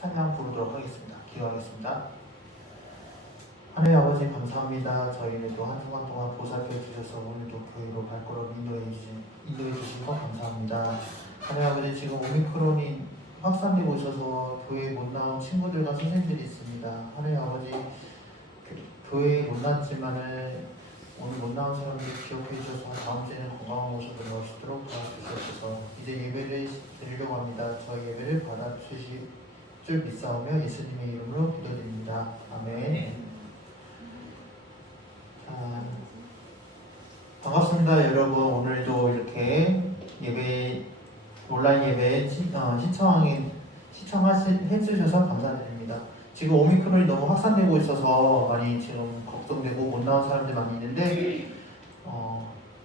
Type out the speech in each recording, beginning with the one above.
찬양 부르도록 하겠습니다. 기도하겠습니다. 하나님 아버지 감사합니다. 저희를 또 한 주간 동안 보살펴 주셔서 오늘도 교회로 발걸음 인도해 주신 것 감사합니다. 하나님 아버지 지금 오미크론이 확산되고 있어서 교회에 못 나온 친구들과 선생님들이 있습니다. 하나님 아버지 교회에 못 나왔지만은 오늘 못 나온 사람들 기억해 주셔서 다음 주에는 건강한 모습으로 나오시도록 도와주시옵소서. 이제 예배를 드리려고 합니다. 저희 예배를 받아주실 줄 믿사오며 예수님의 이름으로 기도드립니다. 아멘. 반갑습니다 여러분. 오늘도 이렇게 예배 온라인 예배 시청해주셔서 감사드립니다. 지금 오미크론이 너무 확산되고 있어서 많이 지금 걱정되고 못 나온 사람들 많이 있는데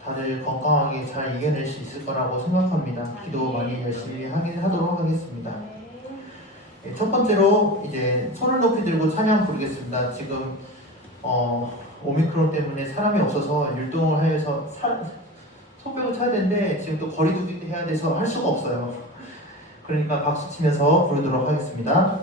다들 건강하게 잘 이겨낼 수 있을 거라고 생각합니다. 기도 많이 열심히 하도록 하겠습니다. 첫 번째로 이제 손을 높이 들고 찬양 부르겠습니다. 지금 오미크론 때문에 사람이 없어서 율동을 하여서 손뼉을 쳐야 되는데 지금 또 거리두기 해야 돼서 할 수가 없어요. 그러니까 박수 치면서 부르도록 하겠습니다.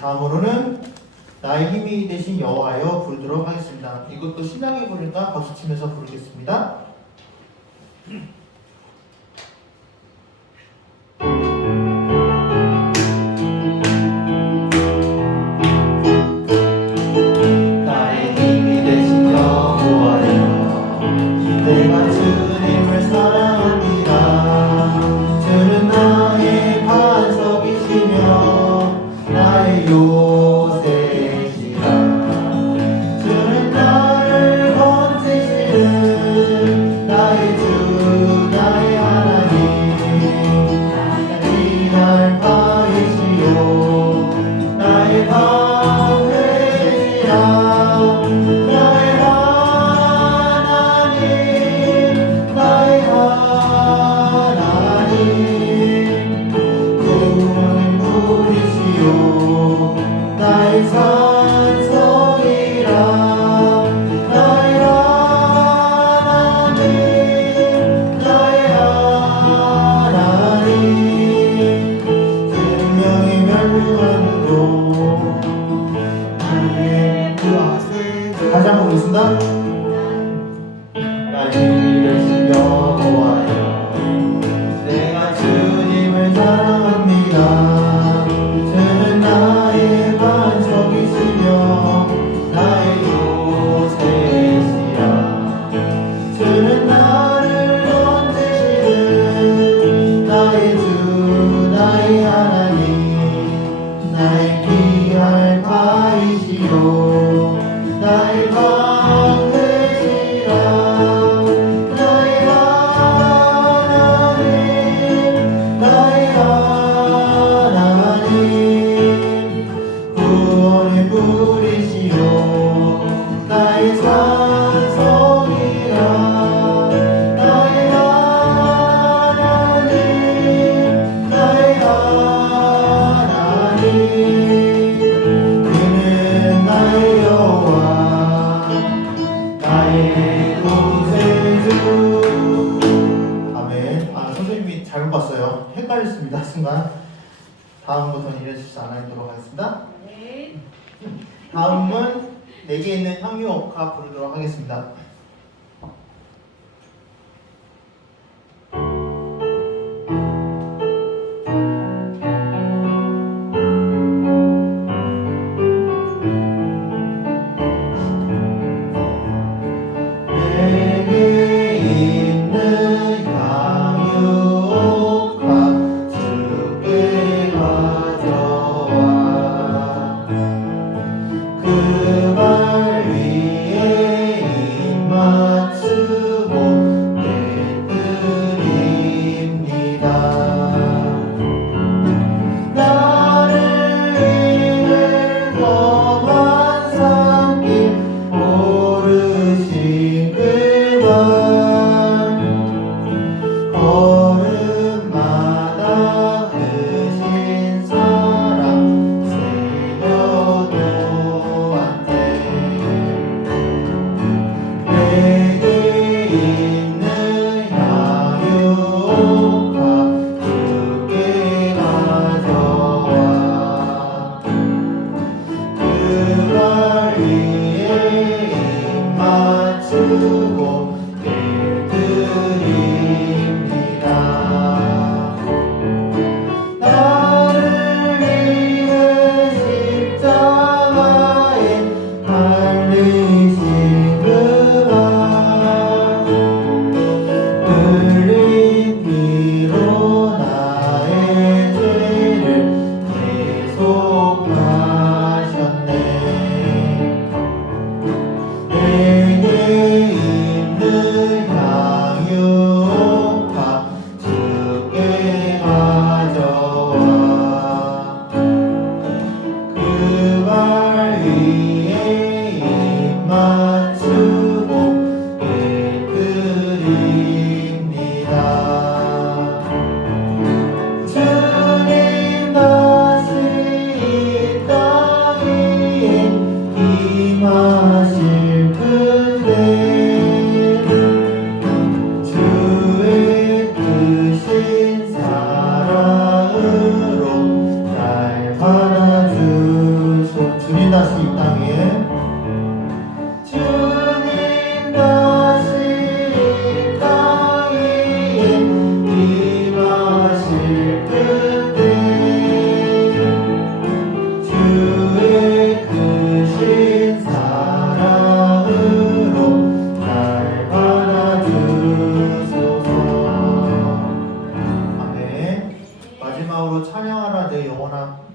다음으로는 나의 힘이 되신 여호와여 부르도록 하겠습니다. 이것도 신나게 부르니까 박수 치면서 부르겠습니다. 나의 힘이 되신 여호와여 내가 주님을 사랑합니다. 주는 나의 반석이시며 나의 요새시라. 주는 나를 건지시는 나의 주 나의 하나님. 이 날 파이시오 나의 방패시라. 나의 하나님 나의 하나님. 구원의 물이시오 나의 산성이라. 나의 하나님 나의 하나님. 생명이 멸류관으로 나의 구하세. 다시 한번 보겠습니다. 나의 힘이 되신 여호와여 내가 주님을 사랑합니다. 주는 나의 반석이시며 나의 요새시라. 전 이런 실수 안 하도록 하겠습니다. 네. 다음은 내게 있는 향유옥화 부르도록 하겠습니다.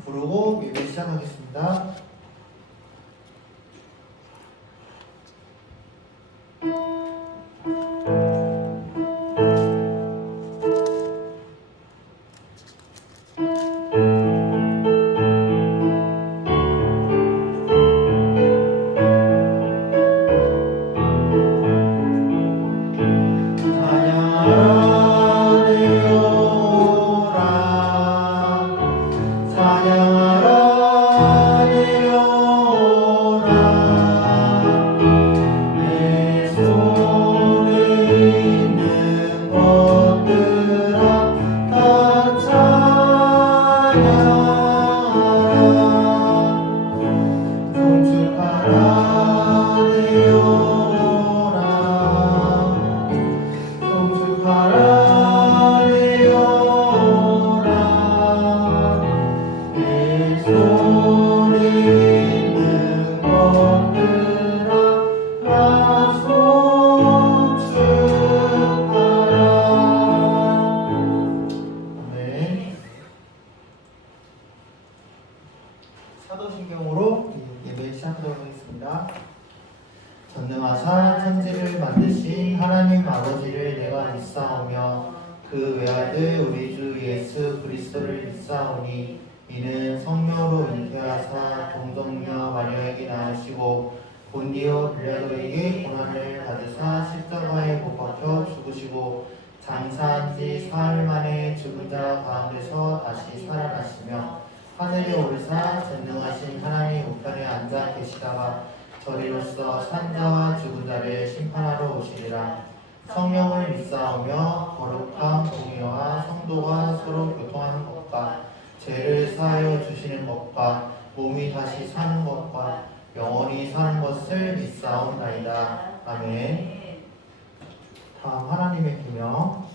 부르고 예배 시작하겠습니다. 사도신경으로 예배 시작하도록 하겠습니다. 전능하사 천지를 만드신 하나님 아버지를 내가 믿사오며 그 외아들 우리 주 예수 그리스도를 믿사오니 이는 성령으로 잉태하사 동정녀 마리아에게 낳으시고 본디오 빌라도에게 고난을 받으사 십자가에 못 박혀 죽으시고 장사한 지 사흘 만에 죽은 자 가운데서 다시 살아나시며 하늘에 오르사 전능하신 하나님 우편에 앉아 계시다가 저리로서 산자와 죽은 자를 심판하러 오시리라. 성령을 믿사오며 거룩한 공의와 성도가 서로 교통하는 것과 죄를 사하여 주시는 것과 몸이 다시 사는 것과 영원히 사는 것을 믿사옵나이다. 아멘. 다음 하나님의 계명.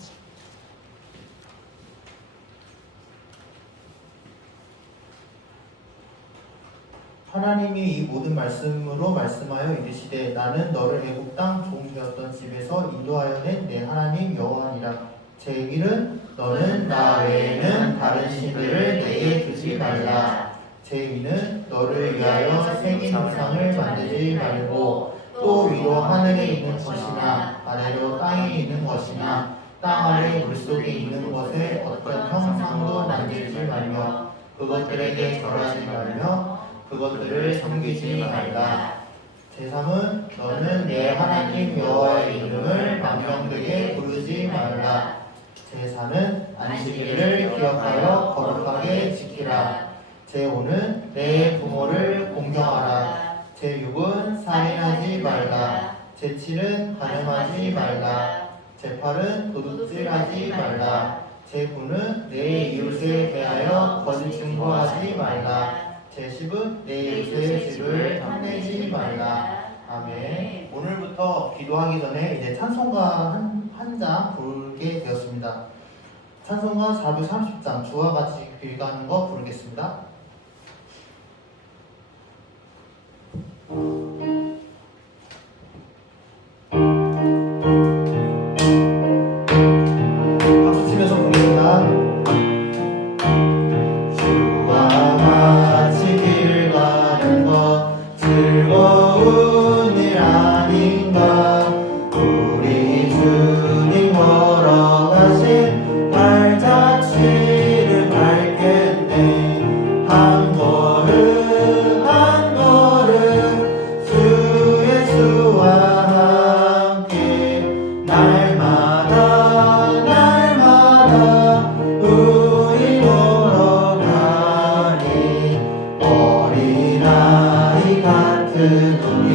하나님이 이 모든 말씀으로 말씀하여 이르시되 나는 너를 애굽 땅 종되었던 집에서 인도하여 낸 내 하나님 여호와니라. 제 일은 너는 나 외에는 다른 신들을 내게 두지 말라. 제 위는 너를 위하여 생긴 형상을 만들지 말고 또 위로 하늘에 있는 것이나 아래로 땅에 있는 것이나 땅 아래 물속에 있는 것에 어떤 형상도 만들지 말며 그것들에게 절하지 말며 그것들을 섬기지 말라. 제3은 너는 내 하나님 여호와의 이름을 망령되게 부르지 말라. 제4는 안식일을 기억하여 거룩하게 지키라. 제5는 내 부모를 공경하라. 제6은 살인하지 말라. 제7은 간음하지 말라. 제8은 도둑질하지 말라. 제9는 내 이웃에 대하여 거짓 증거하지 말라. 제10은 내 이웃의 집을 탐내지 말라. 아멘. 오늘부터 기도하기 전에 이제 찬송가 한 장 부르게 되었습니다. 찬송가 430장 주와 같이 길가는 거 부르겠습니다. 박수 치면서 부릅니다. 주와 같이 길 가는 것 즐거운 일 아닌가. 우리 주님 걸어가신 발자취를 밟겠네. 한 걸음 한 걸음 주 예수와 함께 날마다 날마다 우리 걸어가리. 어린아이 같은 우리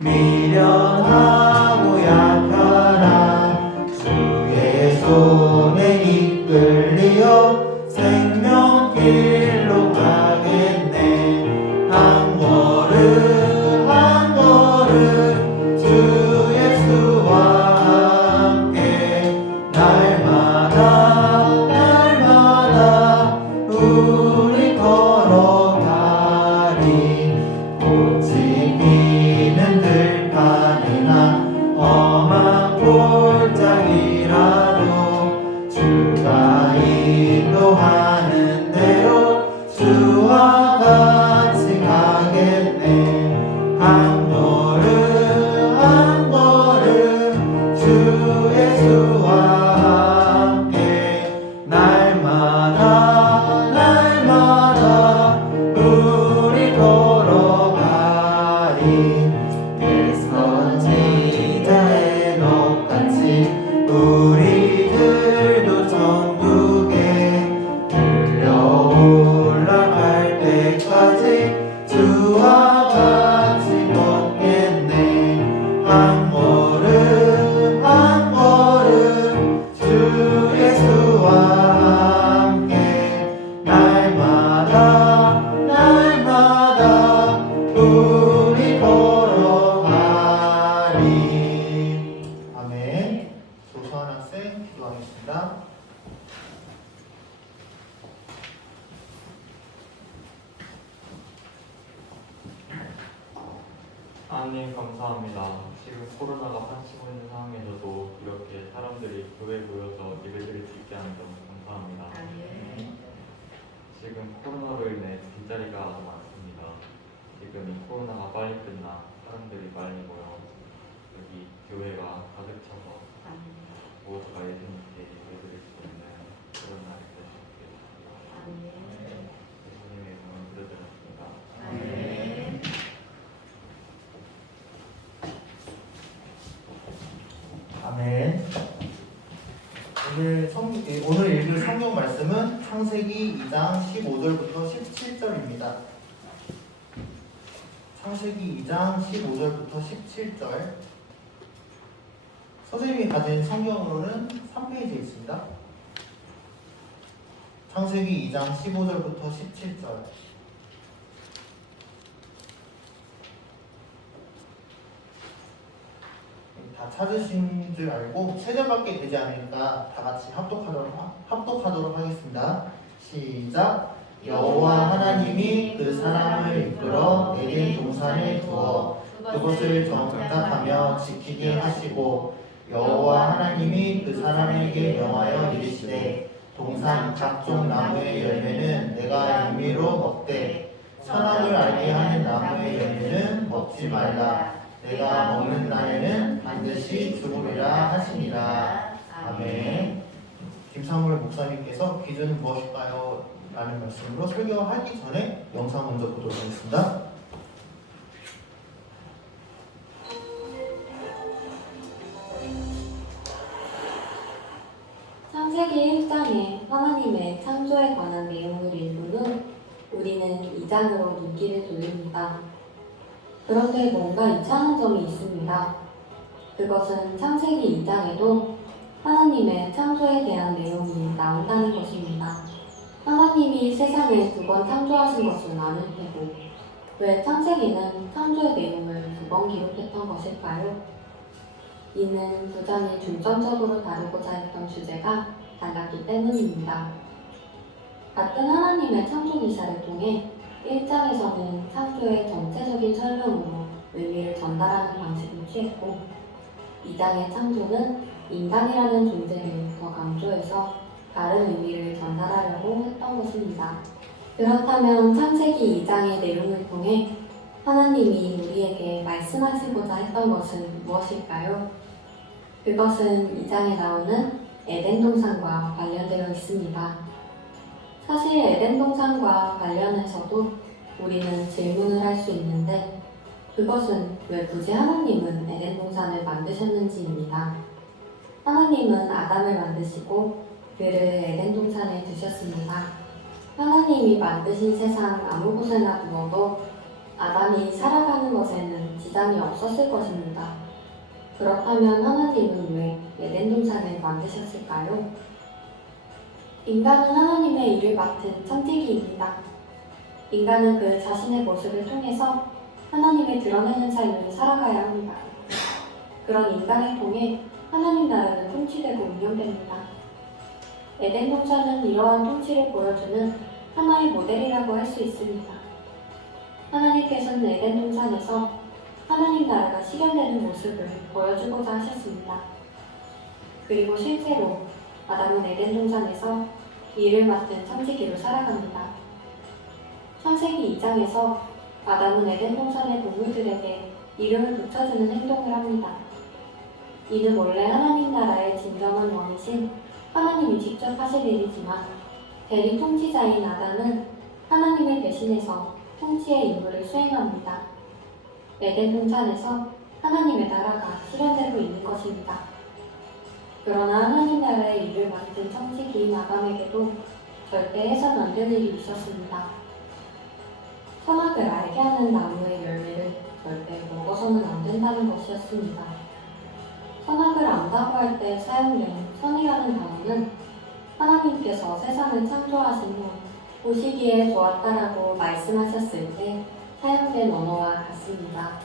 미련하고 약하나 주의 손에 이끌리어 생명길로 가겠네. 한 걸음 한 걸음 주 예수와 함께 날마다 날마다 우리 걸어가리. 꽃이 피는 들판이나 험한 골짜기라도 주가 인도하는 대로 주와 같이 가겠네. 한 걸음 한 걸음 주 예수와 함께 날마다 날마다 우리 걸어가리. 선지자의 녹같이 우리들도 천국에 들려 올라갈 때까지 주와 같이 걷겠네. 한 걸음 한 걸음 주 예수와 함께 날마다 날마다 우리 걸어가리. 아멘. 조서한 학생 기도하겠습니다. 하나님 감사합니다. 지금 코로나가 판치고 있는 상황에서도 이렇게 사람들이 교회에 모여서 예배드릴 수 있게 하는 점 감사합니다. 지금 코로나로 인해 빈자리가 아주 많습니다. 지금 이 코로나가 빨리 끝나 사람들이 빨리 모여 여기 교회가 가득 차서 모두가 예수님께 예배드릴 수 있는 그런 날이 될 수 있게 해주시기 예수님의 이름으로 기도드렸습니다. 아멘. 오늘 읽을 성경 말씀은 창세기 2장 15절부터 17절입니다. 창세기 2장 15절부터 17절. 선생님이 가진 성경으로는 3페이지에 있습니다. 창세기 2장 15절부터 17절. 다 찾으신 줄 알고 세 절밖에 되지 않으니까 다 같이 합독하도록 하겠습니다. 시작. 여호와 하나님이 그 사람을 이끌어 에덴 동산에 두어 그것을 정착하며 지키게 하시고 여호와 하나님이 그 사람에게 명하여 이르시되 동산 각종 나무의 열매는 내가 임의로 먹되 선악을 알게 하는 나무의 열매는 먹지 말라. 내가 먹는 날에는 반드시 죽으리라 하시니라. 아멘. 김사물 목사님께서 기준은 무엇일까요? 라는 말씀으로 설교하기 전에 영상 먼저 보도록 하겠습니다. 창세기 1장에 하나님의 창조에 관한 내용을 읽은 후 우리는 2장으로 눈길을 돌립니다. 그런데 뭔가 이상한 점이 있습니다. 그것은 창세기 2장에도 하나님의 창조에 대한 내용이 나온다는 것입니다. 하나님이 세상을 2번 창조하신 것은 아닐 테고 왜 창세기는 창조의 내용을 2번 기록했던 것일까요? 이는 2장이 중점적으로 다루고자 했던 주제가 달랐기 때문입니다. 같은 하나님의 창조 기사를 통해 1장에서는 창조의 전체적인 설명으로 의미를 전달하는 방식을 취했고 2장의 창조는 인간이라는 존재를 더 강조해서 다른 의미를 전달하려고 했던 것입니다. 그렇다면 창세기 2장의 내용을 통해 하나님이 우리에게 말씀하시고자 했던 것은 무엇일까요? 그것은 2장에 나오는 에덴 동산과 관련되어 있습니다. 사실 에덴 동산과 관련해서도 우리는 질문을 할 수 있는데 그것은 왜 굳이 하나님은 에덴 동산을 만드셨는지입니다. 하나님은 아담을 만드시고 그를 에덴 동산에 두셨습니다. 하나님이 만드신 세상 아무 곳에나 두어도 아담이 살아가는 것에는 지장이 없었을 것입니다. 그렇다면 하나님은 왜 에덴 동산을 만드셨을까요? 인간은 하나님의 일을 맡은 천지기입니다. 인간은 그 자신의 모습을 통해서 하나님을 드러내는 삶을 살아가야 합니다. 그런 인간을 통해 하나님 나라는 통치되고 운영됩니다. 에덴 동산은 이러한 통치를 보여주는 하나의 모델이라고 할 수 있습니다. 하나님께서는 에덴 동산에서 하나님 나라가 실현되는 모습을 보여주고자 하셨습니다. 그리고 실제로 아담은 에덴 동산에서 일을 맡은 천지기로 살아갑니다. 창세기 2장에서 아담은 에덴 동산의 동물들에게 이름을 붙여주는 행동을 합니다. 이는 원래 하나님 나라의 진정한 원이신 하나님이 직접 하실 일이지만 대리 통치자인 아담은 하나님을 대신해서 통치의 임무를 수행합니다. 에덴 동산에서 하나님의 나라가 실현되고 있는 것입니다. 그러나 하나님 나라의 일을 맡은 천지기인 아담에게도 절대 해서는 안 될 일이 있었습니다. 선악을 알게 하는 나무의 열매를 절대 먹어서는 안 된다는 것이었습니다. 선악을 안다고 할 때 사용된 선이라는 단어는 하나님께서 세상을 창조하신 후 보시기에 좋았다라고 말씀하셨을 때 사용된 언어와 같습니다.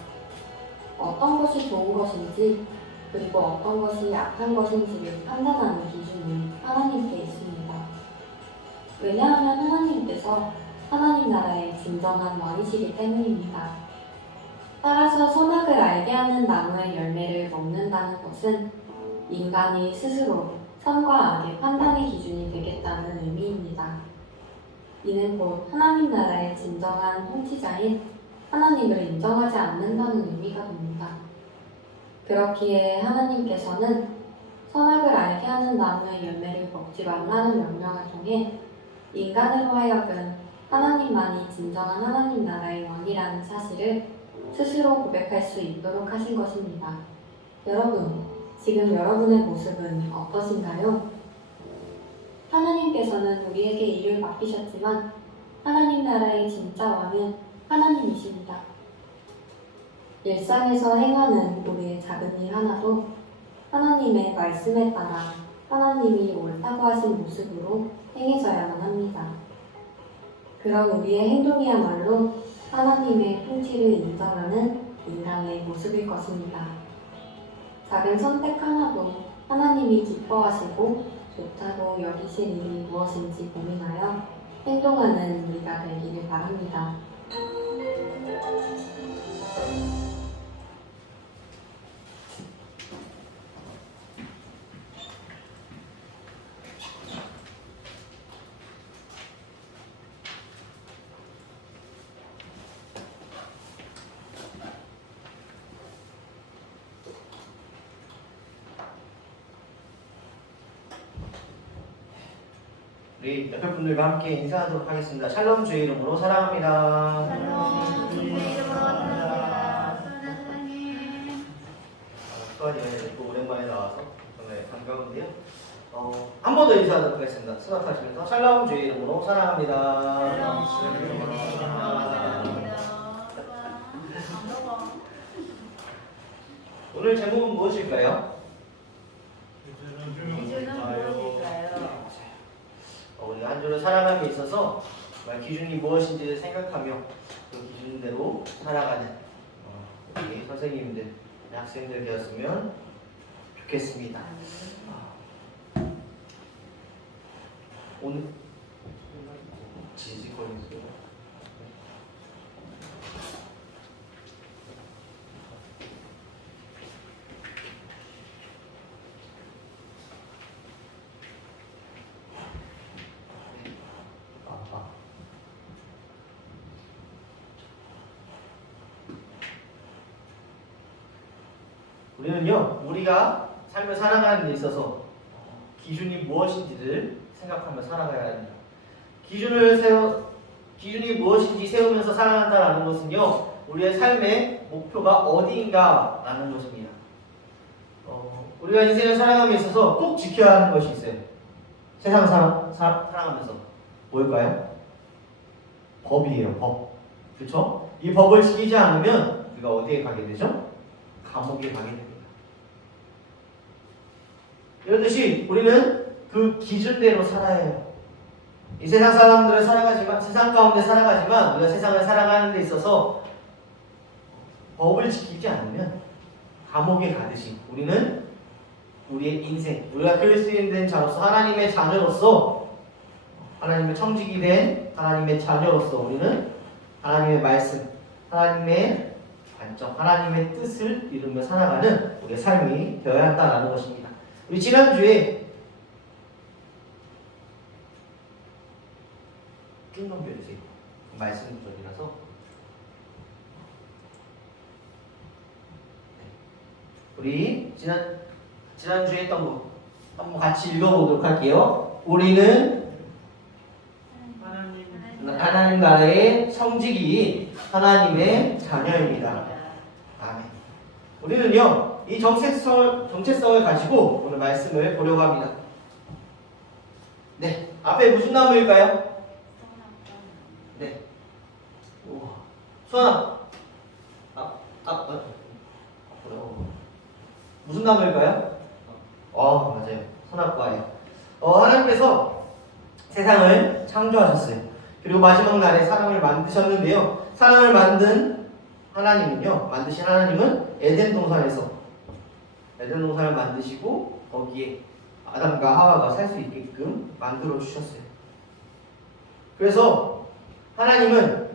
어떤 것이 좋은 것인지 그리고 어떤 것이 악한 것인지를 판단하는 기준은 하나님께 있습니다. 왜냐하면 하나님께서 하나님 나라의 진정한 왕이시기 때문입니다. 따라서 선악을 알게 하는 나무의 열매를 먹는다는 것은 인간이 스스로 선과 악의 판단의 기준이 되겠다는 의미입니다. 이는 곧 하나님 나라의 진정한 통치자인 하나님을 인정하지 않는다는 의미가 됩니다. 그렇기에 하나님께서는 선악을 알게 하는 나무의 열매를 먹지 말라는 명령을 통해 인간으로 하여금 하나님만이 진정한 하나님 나라의 왕이라는 사실을 스스로 고백할 수 있도록 하신 것입니다. 여러분, 지금 여러분의 모습은 어떠신가요? 하나님께서는 우리에게 일을 맡기셨지만 하나님 나라의 진짜 왕은 하나님이십니다. 일상에서 행하는 우리의 작은 일 하나도 하나님의 말씀에 따라 하나님 하나님이 옳다고 하신 모습으로 행해져야만 합니다. 그런 우리의 행동이야말로 하나님의 통치를 인정하는 인간의 모습일 것입니다. 작은 선택 하나도 하나님이 기뻐하시고 좋다고 여기실 일이 무엇인지 고민하여 행동하는 우리가 되기를 바랍니다. 우리 옆에 분들과 함께 인사하도록 하겠습니다. 샬롬 주의 이름으로 사랑합니다. 수아님 또 오랜만에 나와서 정말 반가운데요. 한 번 더 인사하도록 하겠습니다. 수납하시면서 샬롬 주의 이름으로 사랑합니다. 오늘 제목은 무엇일까요? 우리 한 주를 살아감에 있어서 정말 기준이 무엇인지를 생각하며 그 기준대로 살아가는 우리 선생님들, 학생들 되었으면 좋겠습니다. 오늘 지지거리세요. 우리는요, 우리가 삶을 살아가는 데 있어서 기준이 무엇인지를 생각하며 살아가야 합니다. 기준이 무엇인지 세우면서 살아간다는 것은요, 우리의 삶의 목표가 어디인가라는 것입니다. 우리가 인생을 살아감에 있어서 꼭 지켜야 하는 것이 있어요. 세상 살아가면서 뭘까요? 법이에요, 법. 그렇죠? 이 법을 지키지 않으면 우리가 어디에 가게 되죠? 감옥에 가게 됩니다. 이러듯이 우리는 그 기준대로 살아야 해요. 이 세상 사람들을 세상 가운데 살아가지만 우리가 세상을 살아가는 데 있어서 법을 지키지 않으면 감옥에 가듯이 우리는 우리의 인생, 우리가 그리스도인 된 자로서 하나님의 자녀로서 하나님의 청직이 된 하나님의 자녀로서 우리는 하나님의 말씀, 하나님의 관점, 하나님의 뜻을 이루며 살아가는 우리의 삶이 되어야 한다는 것입니다. 우리 지난주에 쭉 넘겨주세요. 말씀 구절이라서 우리 지난주에 했던 거 한번 같이 읽어보도록 할게요. 우리는 하나님 나라의 성직이 하나님의 자녀입니다. 아멘. 우리는요, 이 정체성을 가지고 오늘 말씀을 보려고 합니다. 네, 앞에 무슨 나무일까요? 네. 우와. 수아나. 무슨 나무일까요? 맞아요. 선악과예요. 하나님께서 세상을 창조하셨어요. 그리고 마지막 날에 사람을 만드셨는데요. 사람을 만드신 하나님은 에덴 동산을 만드시고 거기에 아담과 하와가 살 수 있게끔 만들어 주셨어요. 그래서 하나님은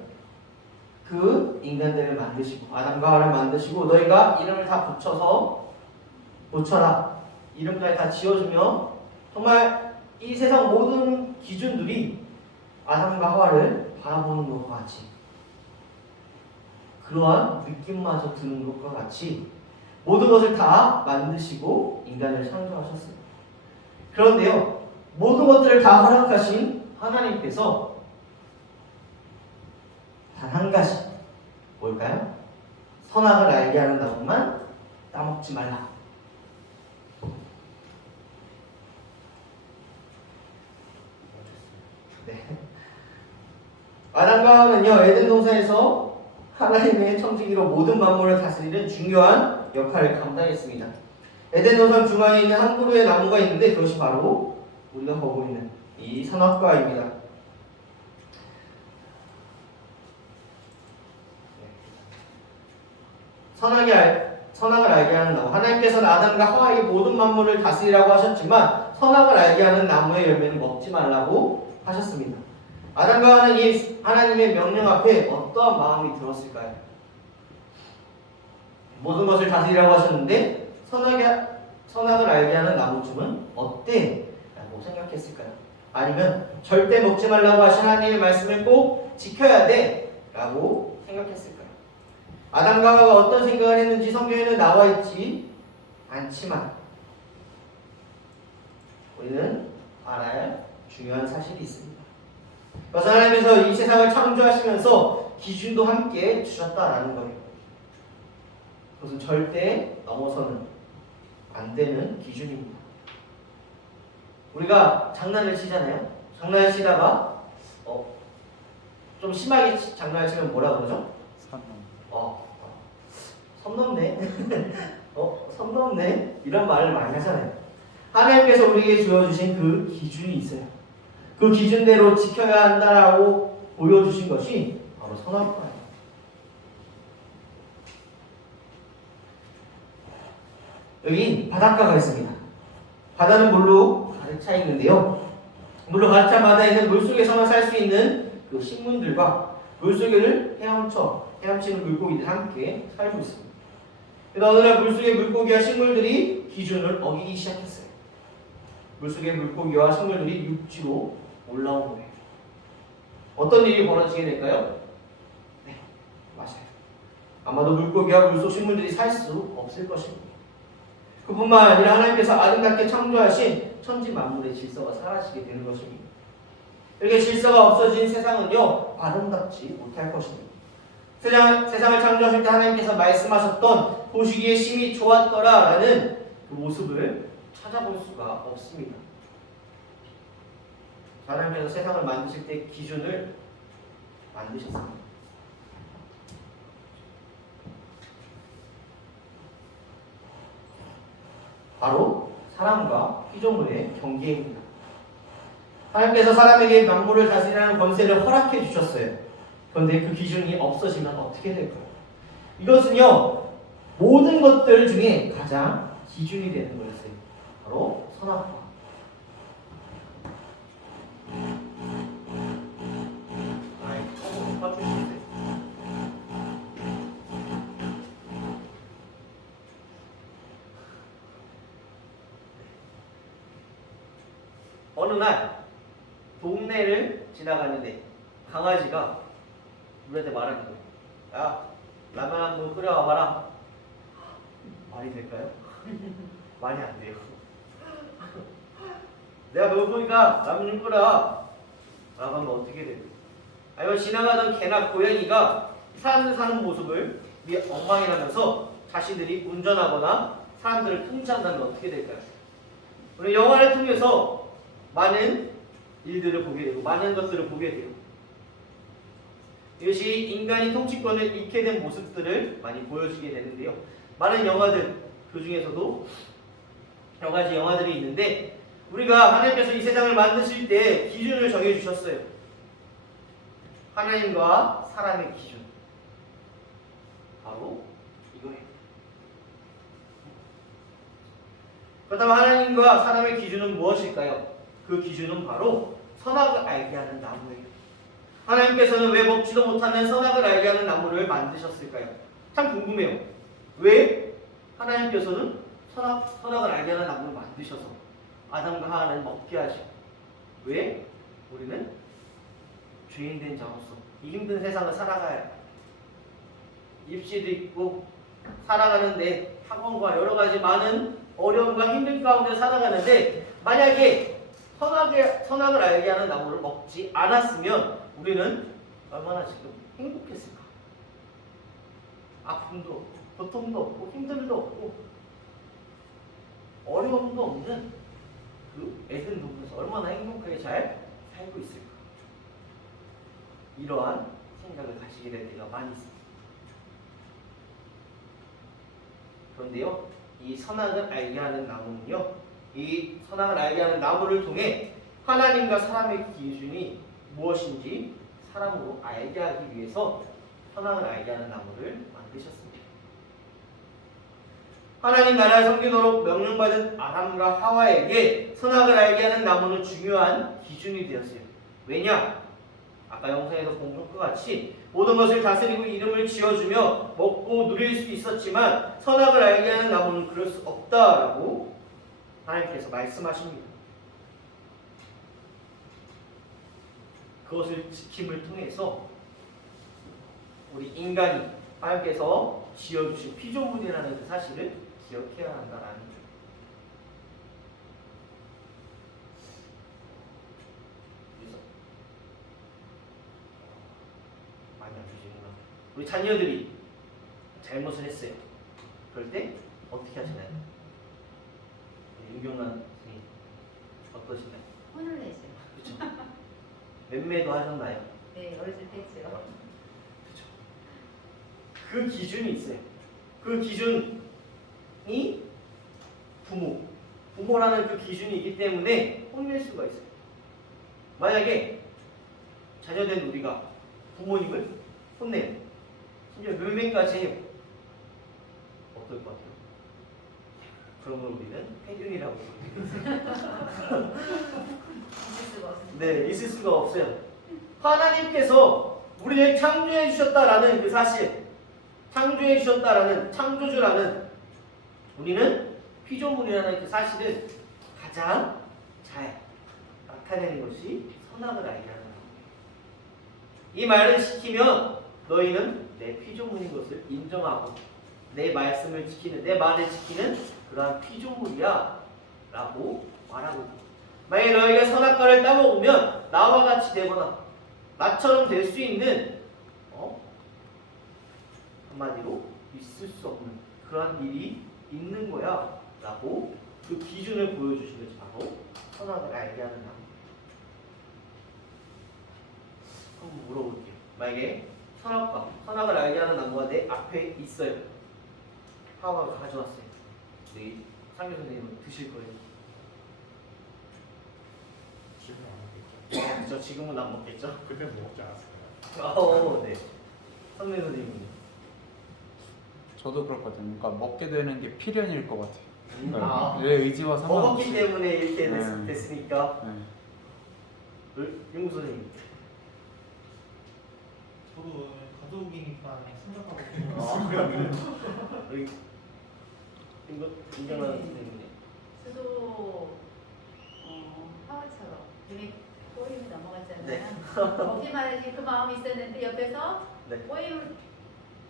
그 인간들을 만드시고 아담과 하와를 만드시고 너희가 이름을 다 붙여라. 이름까지 다 지어주며 정말 이 세상 모든 기준들이 아담과 하와를 바라보는 것과 같이 그러한 느낌마저 드는 것과 같이 모든 것을 다 만드시고 인간을 창조하셨어요. 그런데요, 모든 것들을 다 허락하신 하나님께서 단 한 가지 뭘까요? 선악을 알게 하는 나무만 따먹지 말라. 네. 아담과 하와는요, 에덴 동산에서 하나님의 청지기로 모든 만물을 다스리는 중요한 역할을 감당했습니다. 에덴 동산 중앙에 있는 한 그루의 나무가 있는데 그것이 바로 우리가 보고 있는 이 선악과입니다. 선악을 알게 하는 나무. 하나님께서는 아담과 하와의 모든 만물을 다스리라고 하셨지만 선악을 알게 하는 나무의 열매는 먹지 말라고 하셨습니다. 아담과 하와는 이 하나님의 명령 앞에 어떠한 마음이 들었을까요? 모든 것을 다스리라고 하셨는데 선악을 알게 하는 나무쯤은 어때? 라고 생각했을까요? 아니면 절대 먹지 말라고 하신 하나님의 말씀을 꼭 지켜야 돼 라고 생각했을까요? 아담과 하와가 어떤 생각을 했는지 성경에는 나와 있지 않지만 우리는 알아야 할 중요한 사실이 있습니다. 그래서 하나님께서 이 세상을 창조하시면서 기준도 함께 주셨다라는 거예요. 그것은 절대 넘어서는 안 되는 기준입니다. 우리가 장난을 치잖아요. 장난을 치다가 좀 심하게 장난을 치면 뭐라 그러죠? 선 넘네. 선 넘네. 이런 말을 많이 하잖아요. 하나님께서 우리에게 주어주신 그 기준이 있어요. 그 기준대로 지켜야 한다라고 보여주신 것이 바로 선악과예요. 여기 바닷가가 있습니다. 바다는 물로 가득 차 있는데요. 물로 가득 찬 바다에는 물속에서만 살 수 있는 그 식물들과 물속을 헤엄치는 물고기들이 함께 살고 있습니다. 그러다 어느 날 물속의 물고기와 식물들이 기준을 어기기 시작했어요. 물속의 물고기와 식물들이 육지로 올라온 거예요. 어떤 일이 벌어지게 될까요? 네, 맞아요. 아마도 물고기와 물속 식물들이 살 수 없을 것입니다. 그뿐만 아니라 하나님께서 아름답게 창조하신 천지 만물의 질서가 사라지게 되는 것입니다. 이렇게 질서가 없어진 세상은요, 아름답지 못할 것입니다. 세상을 창조하실 때 하나님께서 말씀하셨던 보시기에 심히 좋았더라라는 그 모습을 찾아볼 수가 없습니다. 하나님께서 세상을 만드실 때 기준을 만드셨습니다. 바로 사람과 피조물의 경계입니다. 하나님께서 사람에게 만물을 다스리라는 권세를 허락해 주셨어요. 그런데 그 기준이 없어지면 어떻게 될까요? 이것은요, 모든 것들 중에 가장 기준이 되는 거였어요. 바로 선악과. 어느 날 동네를 지나가는데 강아지가 우리한테 말하는 거예요. 야, 라면 한 번 끓여와봐라. 말이 될까요? 말이 안 돼요. 내가 배고프니까 라면 좀 끓여. 라고 하면 어떻게 돼요? 아니면 지나가던 개나 고양이가 사람들 사는 모습을 엉망이 나면서 자신들이 운전하거나 사람들을 통제한다면 어떻게 될까요? 우리 영화를 통해서 많은 일들을 보게 되고 많은 것들을 보게 돼요. 이것이 인간이 통치권을 잃게 된 모습들을 많이 보여주게 되는데요. 많은 영화들, 그 중에서도 여러 가지 영화들이 있는데 우리가 하나님께서 이 세상을 만드실 때 기준을 정해주셨어요. 하나님과 사람의 기준. 바로 이거예요. 그렇다면 하나님과 사람의 기준은 무엇일까요? 그 기준은 바로 선악을 알게 하는 나무예요. 하나님께서는 왜 먹지도 못하는 선악을 알게 하는 나무를 만드셨을까요? 참 궁금해요. 왜 하나님께서는 선악을 알게 하는 나무를 만드셔서 아담과 하와를 먹게 하시고 왜 우리는 죄인된 자로서 이 힘든 세상을 살아가야 입시도 있고 살아가는데 학원과 여러 가지 많은 어려움과 힘든 가운데 살아가는데 만약에 선악을 알게 하는 나무를 먹지 않았으면 우리는 얼마나 지금 행복했을까? 아픔도 없고 고통도 없고 힘듦도 없고 어려움도 없는 그 에덴 동산에서 얼마나 행복하게 잘 살고 있을까? 이러한 생각을 가지게 될 때가 많이 있습니다. 그런데요, 이 이 선악을 알게 하는 나무는요, 이 선악을 알게 하는 나무를 통해 하나님과 사람의 기준이 무엇인지 사람으로 알게 하기 위해서 선악을 알게 하는 나무를 만드셨습니다. 하나님 나라를 섬기도록 명령받은 아담과 하와에게 선악을 알게 하는 나무는 중요한 기준이 되었어요. 왜냐? 아까 영상에서 본 것과 같이 모든 것을 다스리고 이름을 지어주며 먹고 누릴 수 있었지만 선악을 알게 하는 나무는 그럴 수 없다라고 하나님께서 말씀하십니다. 그것을 지킴을 통해서 우리 인간이 하나님께서 지어주신 피조물이라는 그 사실을 기억해야 한다라는 거예요. 그래서 많이 안 주시구나. 우리 자녀들이 잘못을 했어요. 그럴 때 어떻게 하시나요? 윤경란 선생님 어떠신가요? 혼을 내죠. 그렇죠. 맴매도 하셨나요? 네, 어렸을 때 했죠. 그 기준이 있어요. 그 기준이 부모라는 그 기준이 있기 때문에 혼낼 수가 있어요. 만약에 자녀된 우리가 부모님을 혼내요. 심지어 묘매까지 해요. 어떨 것 같아요? 그런 걸 우리는 폐륜이라고 부르죠. 있을 수가 없습니다. 네, 있을 수가 없어요. 하나님께서 우리를 창조해 주셨다라는 그 사실, 창조해 주셨다라는 창조주라는 우리는 피조물이라는 그 사실을 가장 잘 나타내는 것이 선악을 알게 하는 겁니다. 이 말을 시키면 너희는 내 피조물인 것을 인정하고 내 말씀을 지키는, 내 말을 지키는 그러한 피조물이야 라고 말하고 있습니다. 만약에 너희가 선악과를 따먹으면 나와 같이 되거나 나처럼 될 수 있는 한마디로 있을 수 없는 그러한 일이 있는 거야 라고 그 기준을 보여주신 것이 바로 선악을 알게 하는 나무. 한번 물어볼게요. 만약에 선악을 알게 하는 나무가 내 앞에 있어요. 하와가 가져왔어요. 우리 상규 선생님은 드실 거예요? 지금 안 먹겠죠. 저 지금은 안 먹겠죠? 그때 먹지 않았을까요? 네. 선배 선생님은요? 저도 그렇거든요. 그러니까 먹게 되는 게 필연일 것 같아요. 아. 내 의지와 먹었기 상관없이. 때문에 이렇게 네. 됐으니까. 네. 윤구 선생님. 저도 가족이니까 생각하고 우리 인정하는 선생님네. 저도 하와처럼 눈에 꼬임이 넘어갔잖아요. 네. 먹기만 하지 그 마음이 있었는데 옆에서 네. 꼬임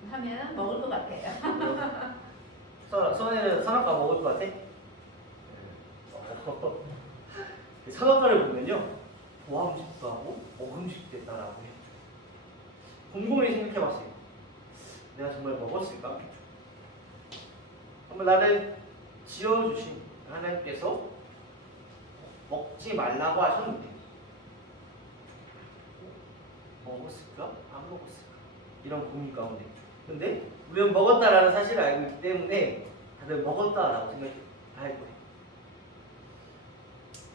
하면 먹을 것 같아요. 선혜는 선악과 먹을 것 같아? 선악과를 보면요, 보암식도 하고 먹음식도 있다라고 해요. 곰곰이 생각해봤어요. 내가 정말 먹었을까? 정말 나를 지어주신 하나님께서 먹지 말라고 하셨는데 먹었을까? 안 먹었을까? 이런 고민 가운데. 근데 우리는 먹었다라는 사실을 알고 있기 때문에 다들 먹었다라고 생각할 거예요.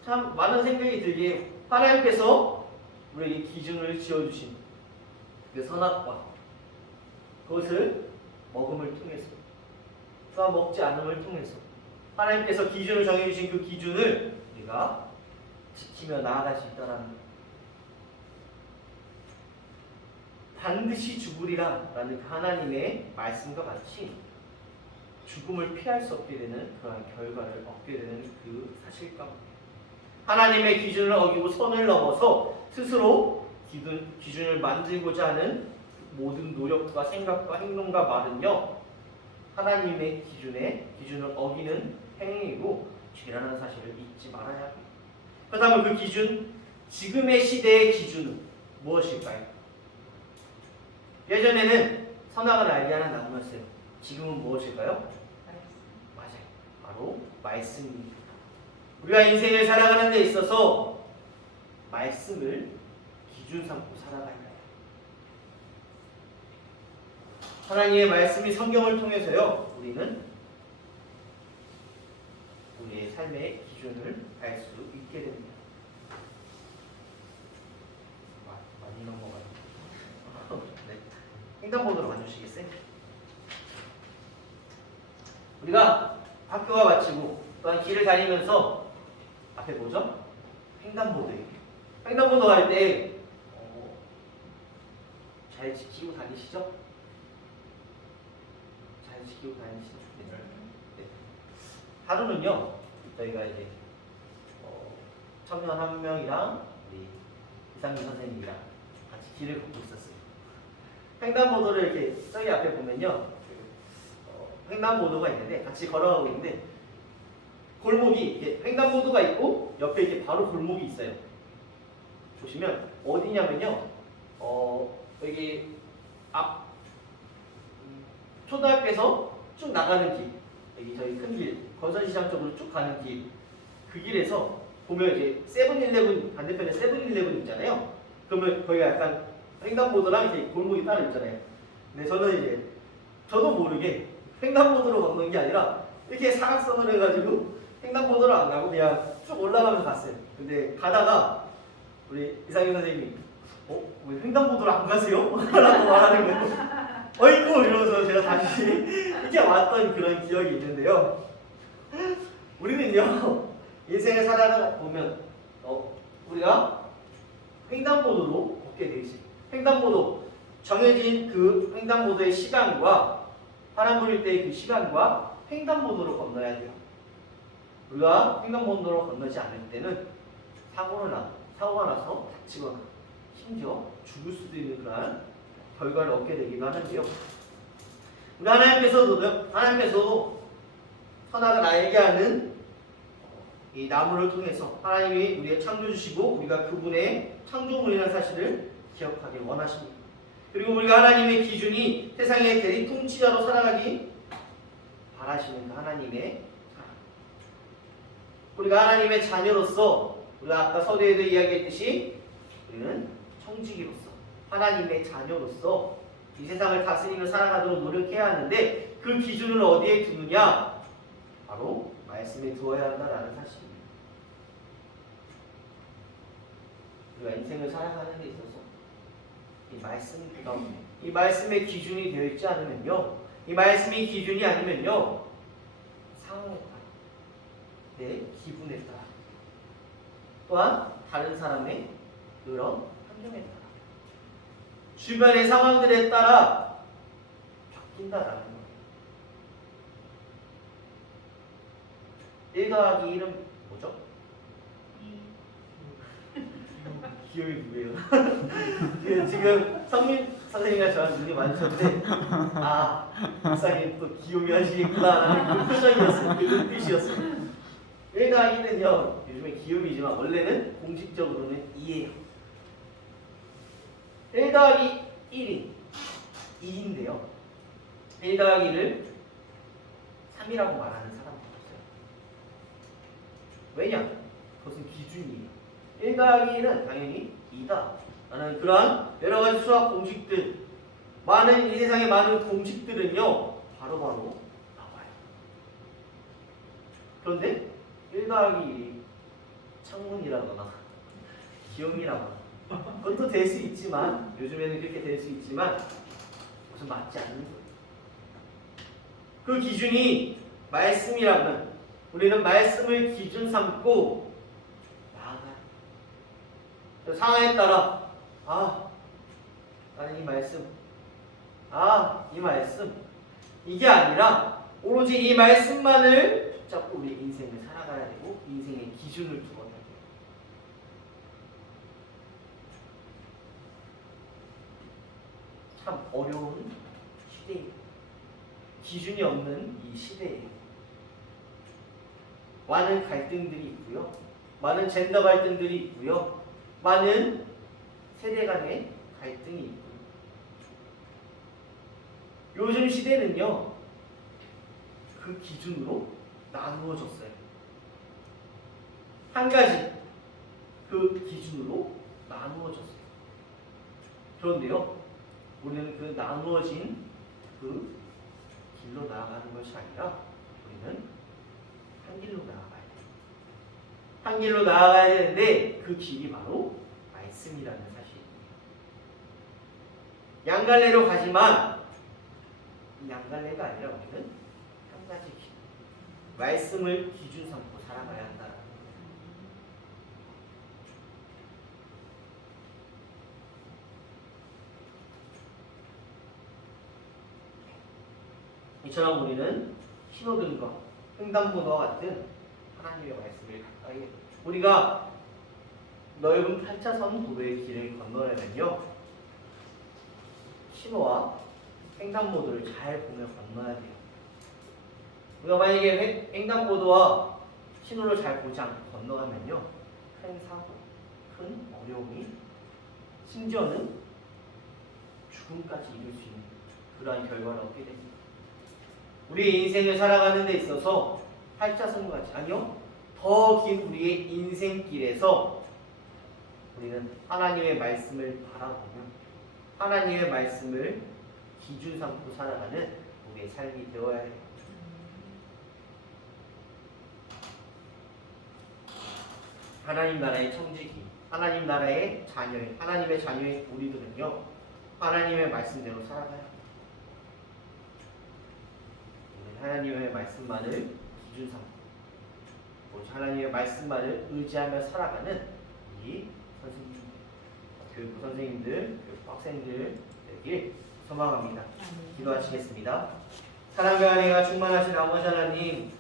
참 많은 생각이 들기에 하나님께서 우리에게 기준을 지어주신 그 선악과 그것을 먹음을 통해서 또 먹지 않음을 통해서 하나님께서 기준을 정해주신 그 기준을 우리가 지키며 나아갈 수 있다는 거예요. 반드시 죽으리라라는 하나님의 말씀과 같이 죽음을 피할 수 없게 되는 그러한 결과를 얻게 되는 그 사실과 하나님의 기준을 어기고 선을 넘어서 스스로 기준을 만들고자 하는 모든 노력과 생각과 행동과 말은요, 하나님의 기준을 어기는 행위이고 죄라는 사실을 잊지 말아야 합니다. 그렇다면 그 기준, 지금의 시대의 기준은 무엇일까요? 예전에는 선악을 알게 하는 나무였어요. 지금은 무엇일까요? 맞아요. 바로 말씀입니다. 우리가 인생을 살아가는 데 있어서 말씀을 기준 삼고 살아가야 해요. 하나님의 말씀이 성경을 통해서요, 우리는 우리의 삶의 기준을 알 수 있게 됩니다. 많이 넘어가요. 네. 횡단보도로 가주시겠어요? 우리가 학교가 마치고 또한 길을 다니면서 앞에 뭐죠? 횡단보도예요. 횡단보도 갈 때 잘 지키고 다니시죠? 잘 지키고 다니시죠? 네. 네. 하루는요, 저희가 이제 청년 한 명이랑 우리 이상민 선생님이랑 같이 길을 걷고 있었어요. 횡단보도를 이렇게 저기 앞에 보면요, 횡단보도가 있는데 같이 걸어가고 있는데 골목이 이게 횡단보도가 있고 옆에 이게 바로 골목이 있어요. 보시면 어디냐면요, 여기 앞 초등학교에서 쭉 나가는 길, 여기 저희 큰 길, 건선시장 쪽으로 쭉 가는 길, 그 길에서 보면 이제 세븐일레븐 반대편에 세븐일레븐 있잖아요. 그러면 거기가 약간 횡단보도랑 이렇게 골목이 따로 있잖아요. 근데 저는 이제 저도 모르게 횡단보도로 걷는 게 아니라 이렇게 사각선으로 해가지고 횡단보도를 안 가고 그냥 쭉 올라가면서 갔어요. 근데 가다가 우리 이상윤 선생님이 왜 횡단보도를 안 가세요? 라고 말하는 거예요. 어이구 이러면서 제가 다시 이렇게 왔던 그런 기억이 있는데요. 우리는요, 인생을 살아가다 보면 우리가 횡단보도로 걷게 되어 있어요. 횡단보도, 정해진 그 횡단보도의 시간과 바람 불릴 때의 그 시간과 횡단보도로 건너야 돼요. 우리가 횡단보도로 건너지 않을 때는 사고가 나서 다치거나 심지어 죽을 수도 있는 그러한 결과를 얻게 되기도 하는데요. 우리 하나님께서도 선악을 알게 하는 이 나무를 통해서 하나님이 우리의 창조주시고 우리가 그분의 창조물이라는 사실을 기억하길 원하십니다. 그리고 우리가 하나님의 기준이 세상의 대리 통치자로 살아가기 바라시는 그 하나님의 사랑. 우리가 하나님의 자녀로서 우리가 아까 서두에도 이야기했듯이 우리는 청지기로서 하나님의 자녀로서 이 세상을 다스리며 살아가도록 노력해야 하는데 그 기준을 어디에 두느냐? 바로 말씀에 두어야 한다라는 사실입니다. 우리가 인생을 살아가는 데 있어서 이 말씀의 기준이 되어 있지 않으면요, 이 말씀이 기준이 아니면요, 상황에 따라, 내 기분에 따라, 또한 다른 사람의 그런 환경에 따라, 주변의 상황들에 따라 바뀐다라는 거예요. 1 더하기 1은 뭐죠? 기억이 누구예요? 지금 성민 선생님과 저랑 눈이 마주쳤는데 목사님 또 기용이 하시겠구나라는 그 표정이었어요. 그 눈빛이었어요. 1 더하기 1은요, 요즘에 기용이지만 원래는 공식적으로는 2예요. 1 더하기 1이 2인데요. 1 더하기 1을 3이라고 말하는 사람도 없어요. 왜냐? 그것은 기준이에요. 1 더하기 1은 당연히 2다 라는 그러한 여러가지 수학 공식들, 이 세상의 많은 공식들은요 바로바로 나와요. 그런데 1 더하기 1이 창문이라거나 기용이라거나 그것도 될 수 있지만, 요즘에는 그렇게 될 수 있지만 그것은 맞지 않는 거예요. 그 기준이 말씀이라면 우리는 말씀을 기준 삼고 나아가요. 상황에 따라 나는 이 말씀 이게 아니라 오로지 이 말씀만을 붙잡고 우리 인생을 살아가야 되고 인생의 기준을 두어야 돼요. 참 어려운 시대예요. 기준이 없는 이 시대예요. 많은 갈등들이 있고요. 많은 젠더 갈등들이 있고요. 많은 세대 간의 갈등이 있고요. 요즘 시대는요, 그 기준으로 나누어졌어요. 한 가지 그 기준으로 나누어졌어요. 그런데요, 우리는 그 나누어진 그 길로 나아가는 것이 아니라 우리는 한 길로 나아가야 돼요. 한 길로 나아가야 되는데 그 길이 바로 말씀이라는 사실. 양갈래로 가지만 이 양갈래가 아니라 우리는 한 가지 길, 말씀을 기준 삼고 살아가야 한다. 이처럼 우리는 신호등과 횡단보도와 같은 하나님의 말씀을 가까이 우리가 넓은 8차선 도로의 길을 건너려면요 신호와 횡단보도를 잘 보며 건너야 돼요. 우리가 만약에 횡단보도와 신호를 잘 보지 않고 건너가면요 큰 사고, 큰 어려움이 심지어는 죽음까지 이룰 수 있는 그러한 결과를 얻게 됩니다. 우리의 인생을 살아가는 데 있어서 8차선과 같이 아니요 더 긴 우리의 인생길에서 우리는 하나님의 말씀을 바라보며 하나님의 말씀을 기준 삼고 살아가는 우리의 삶이 되어야 해요. 하나님 나라의 청지기, 하나님 나라의 자녀인, 하나님의 자녀인 우리들은요 하나님의 말씀대로 살아가야 합니다. 하나님의 말씀만을 기준 삼고 오직 하나님의 말씀만을 의지하며 살아가는 이 선생님, 교육부 선생님들, 교육부 학생들 되길 소망합니다. 기도하시겠습니다. 사랑과 은혜가 충만하신 아버지 하나님,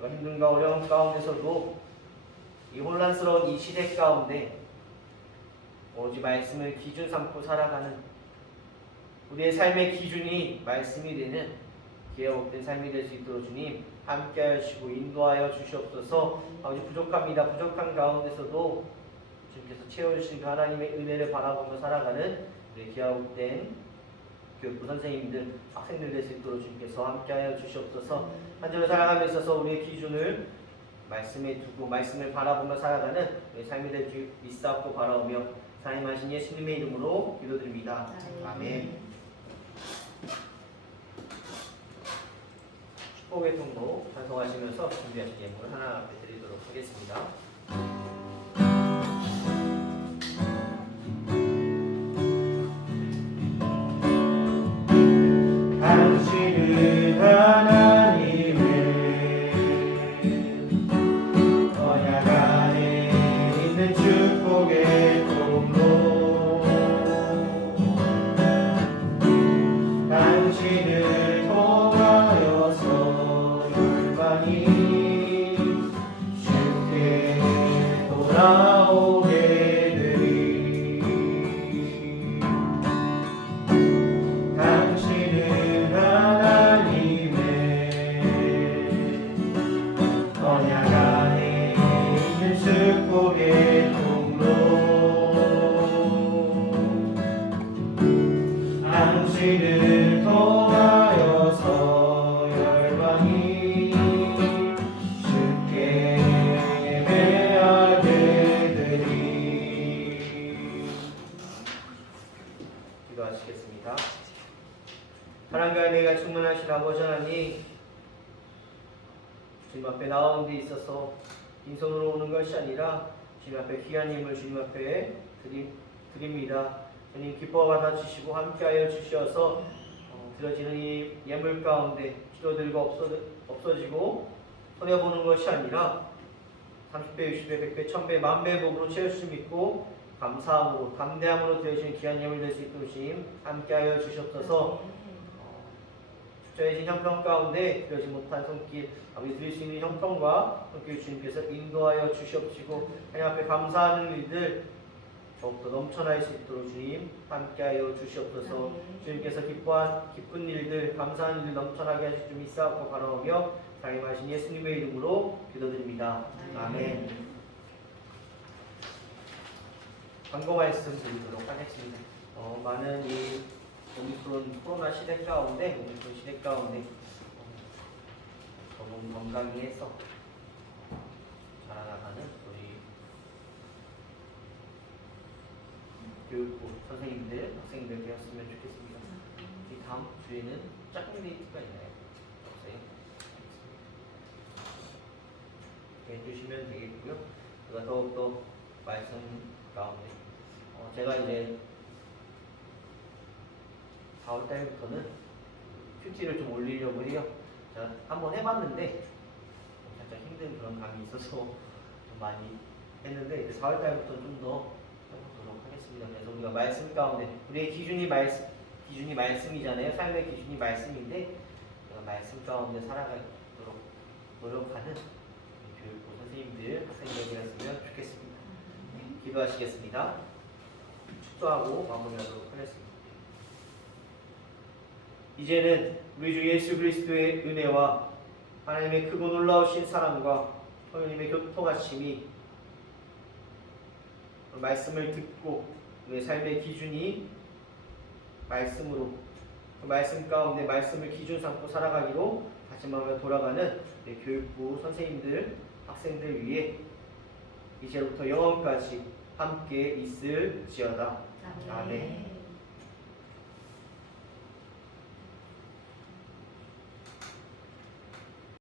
힘든가 어려운 가운데서도 이 혼란스러운 이 시대 가운데 오직 말씀을 기준 삼고 살아가는 우리의 삶의 기준이 말씀이 되는 기회복된 삶이 될 수 있도록 주님 함께하여 주시고 인도하여 주시옵소서. 아버지 부족합니다. 부족한 가운데서도 주님께서 채워주신 그 하나님의 은혜를 바라보며 살아가는 우리 기회복된 교육부 선생님들, 학생들 될 수 있도록 주님께서 함께하여 주시옵소서. 한 주를 살아감에 있어서 우리의 기준을 말씀에 두고 말씀을 바라보며 살아가는 우리 삶이 될 줄 믿사옵고 바라오며 사임하신 예수님의 이름으로 기도드립니다. 아멘. 축복의 통로 찬송하시면서 준비하신 예물을 하나 앞에 드리도록 하겠습니다. 당신은 하나님의 언약 안에 있는 축복의 통로 당신을 통하여서 열방이 쉽게 돌아오게 되리 당신은 하나님의 언약 안에 있는 축복의 통로 당신을 통하여서 열방이 쉽게 예배하게 되리. 기도하시겠습니다. 사랑과 은혜가 충만하신 아버지 하나님, 주님 앞에 나오는 데 있어서 빈손으로 오는 것이 아니라 주님 앞에 귀한 힘을 주님 앞에 드립니다. 주님 기뻐 받아주시고 함께하여 주시어서 드려지는 이 예물 가운데 줄어들고 없어지고 손해보는 것이 아니라 30배, 60배, 100배, 1000배, 10,000배 복으로 채우심 믿고 감사함으로 담대함으로 드려지는 귀한 예물 될 수 있도록 주님 함께하여 주시옵소서. 저의 형편 가운데 드려지 못한 손길 아버지 드릴 수 있는 형편과 손길 주님께서 인도하여 주시옵시고 하나님 앞에 감사하는 일들 더욱더 넘쳐날 수 있도록 주님 함께하여 주시옵소서. 주님께서 기쁜 일들 감사한 일들 넘쳐나게 하실 줄 믿사옵고 바라오며 사임하신 예수님의 이름으로 기도드립니다. 아멘. 광고 말씀 드리도록 하겠습니다. 많은 이 오미크론 코로나 시대 가운데 너무 건강히 해서 자라나가는 우리 교육부 선생님들, 학생들 되었으면 좋겠습니다. 이 다음 주에는 짝꿍 데이트가 있나요? 없어요? 해주시면 되겠고요. 제가 더욱더 말씀 가운데 제가 이제 4월 달부터는 큐티를 좀 올리려고 해요. 제가 한번 해봤는데 살짝 힘든 그런 감이 있어서 좀 많이 했는데 이제 4월 달부터 좀 더 해보도록 하겠습니다. 그래서 우리가 말씀 가운데 우리의 기준이 말씀이잖아요. 삶의 기준이 말씀인데 우리가 말씀 가운데 살아가도록 노력하는 교육부 선생님들, 학생들이었으면 좋겠습니다. 기도하시겠습니다. 축도하고 마무리하도록 하겠습니다. 이제는 우리 주 예수 그리스도의 은혜와 하나님의 크고 놀라우신 사랑과 성령님의 교통하심이 말씀을 듣고 우리의 삶의 기준이 말씀으로 그 말씀 가운데 말씀을 기준 삼고 살아가기로 다짐하며 돌아가는 우리 교육부 선생님들, 학생들 위해 이제부터 영원까지 함께 있을지어다. 아멘.